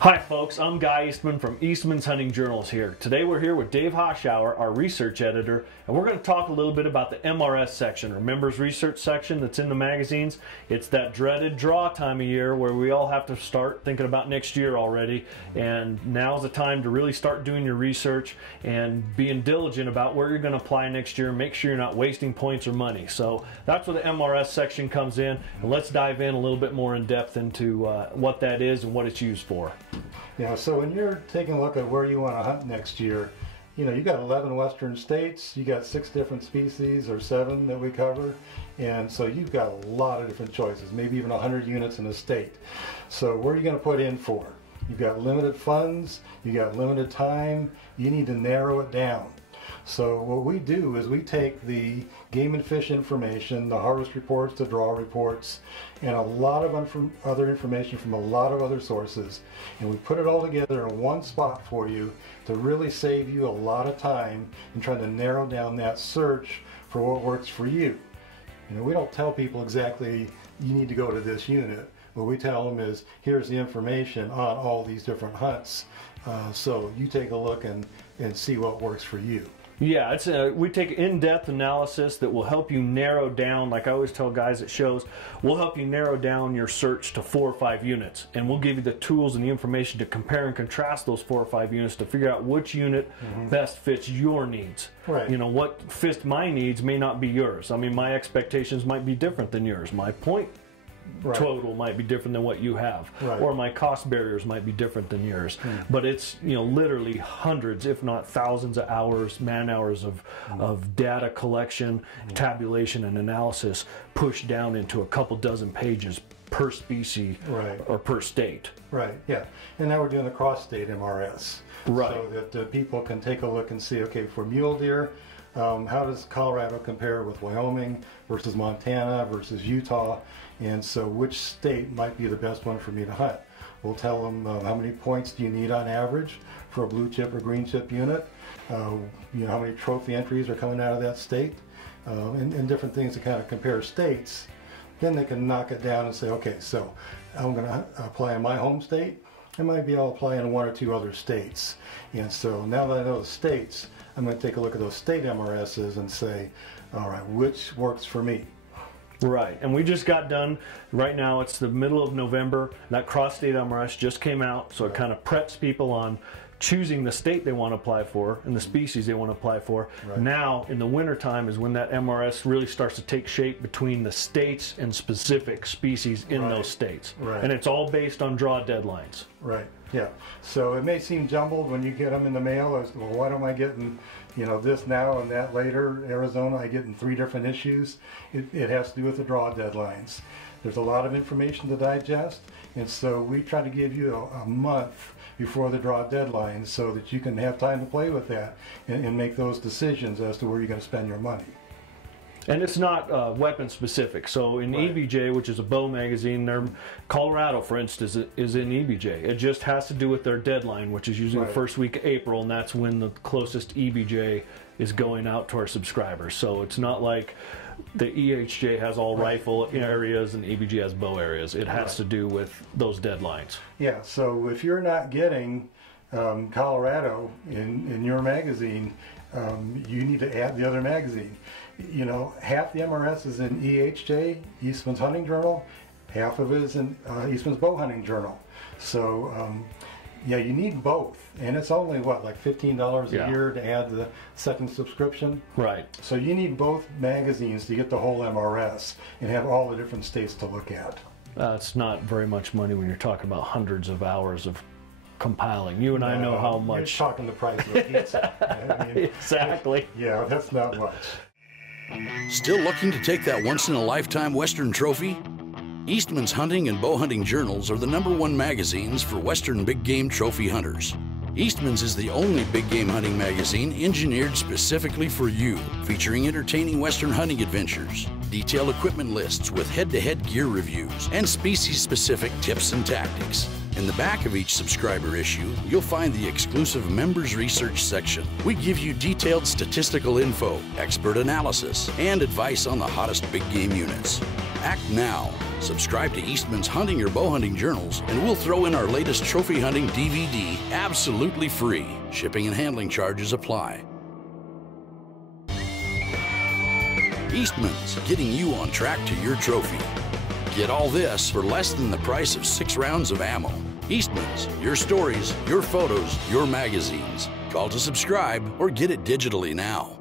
Hi folks, I'm Guy Eastman from Eastman's Hunting Journals here. Today we're here with Dave Hoshauer, our research editor, and we're going to talk a little bit about the MRS section, or Members Research section that's in the magazines. It's that dreaded draw time of year where we all have to start thinking about next year already, and now's the time to really start doing your research and being diligent about where you're going to apply next year and make sure you're not wasting points or money. So that's where the MRS section comes in, and let's dive in a little bit more in depth into what that is and what it's used for. Yeah, so when you're taking a look at where you want to hunt next year, you got 11 western states, you got 6 different species or 7 that we cover, and so you've got a lot of different choices, maybe even 100 units in a state. So where are you going to put in for? You've got limited funds, you got limited time, you need to narrow it down. So what we do is we take the game and fish information, the harvest reports, the draw reports, and a lot of other information from a lot of other sources, and we put it all together in one spot for you to really save you a lot of time in trying to narrow down that search for what works for you. We don't tell people exactly you need to go to this unit. What we tell them is here's the information on all these different hunts, so you take a look and see what works for you. Yeah, we take in-depth analysis that will help you narrow down, like I always tell guys at shows, we'll help you narrow down your search to 4 or 5 units, and we'll give you the tools and the information to compare and contrast those 4 or 5 units to figure out which unit best fits your needs. Right. What fits my needs may not be yours. I mean, my expectations might be different than yours. My point total might be different than what you have, or my cost barriers might be different than yours. But it's literally hundreds, if not thousands of hours, man hours of data collection, tabulation, and analysis pushed down into a couple dozen pages per species or per state. Right, yeah. And now we're doing the cross-state MRS. Right. So that people can take a look and see, okay, for mule deer, how does Colorado compare with Wyoming versus Montana versus Utah? And so which state might be the best one for me to hunt? We'll tell them how many points do you need on average for a blue chip or green chip unit, how many trophy entries are coming out of that state, and different things to kind of compare states. Then they can knock it down and say, okay, so I'm going to apply in my home state, and maybe I'll apply in 1 or 2 other states. And so now that I know the states, I'm going to take a look at those state MRSs and say, all right, which works for me? Right, and we just got done. Right now it's the middle of November. That cross-state MRS just came out, so it kind of preps people on choosing the state they want to apply for and the species they want to apply for. Now, in the winter time is when that MRS really starts to take shape between the states and specific species in those states. And it's all based on draw deadlines. Right, yeah. So it may seem jumbled when you get them in the mail as, well, why am I getting this now and that later? Arizona, I get in 3 different issues. It has to do with the draw deadlines. There's a lot of information to digest, and so we try to give you a month before the draw deadline so that you can have time to play with that and make those decisions as to where you're going to spend your money. And it's not weapon specific. So in EBJ, which is a bow magazine, Colorado, for instance, is in EBJ. It just has to do with their deadline, which is usually the first week of April, and that's when the closest EBJ is going out to our subscribers. So it's not like the EHJ has all rifle areas and EBJ has bow areas. It has to do with those deadlines. Yeah, so if you're not getting Colorado in your magazine, you need to add the other magazine. Half the MRS is in EHJ, Eastman's Hunting Journal, half of it is in Eastman's Bow Hunting Journal. So yeah, you need both, and it's only what, like $15 a year to add the second subscription. Right. So you need both magazines to get the whole MRS and have all the different states to look at. It's not very much money when you're talking about hundreds of hours of compiling. You and I know how much. You're talking the price of a pizza. I mean, exactly. Yeah, that's not much. Still looking to take that once-in-a-lifetime Western trophy? Eastman's Hunting and Bow Hunting Journals are the #1 magazines for Western big game trophy hunters. Eastman's is the only big game hunting magazine engineered specifically for you, featuring entertaining Western hunting adventures, detailed equipment lists with head-to-head gear reviews, and species-specific tips and tactics. In the back of each subscriber issue, you'll find the exclusive Members Research section. We give you detailed statistical info, expert analysis, and advice on the hottest big game units. Act now. Subscribe to Eastman's Hunting or Bow Hunting Journals, and we'll throw in our latest trophy hunting DVD absolutely free. Shipping and handling charges apply. Eastman's, getting you on track to your trophy. Get all this for less than the price of 6 rounds of ammo. Eastman's, your stories, your photos, your magazines. Call to subscribe or get it digitally now.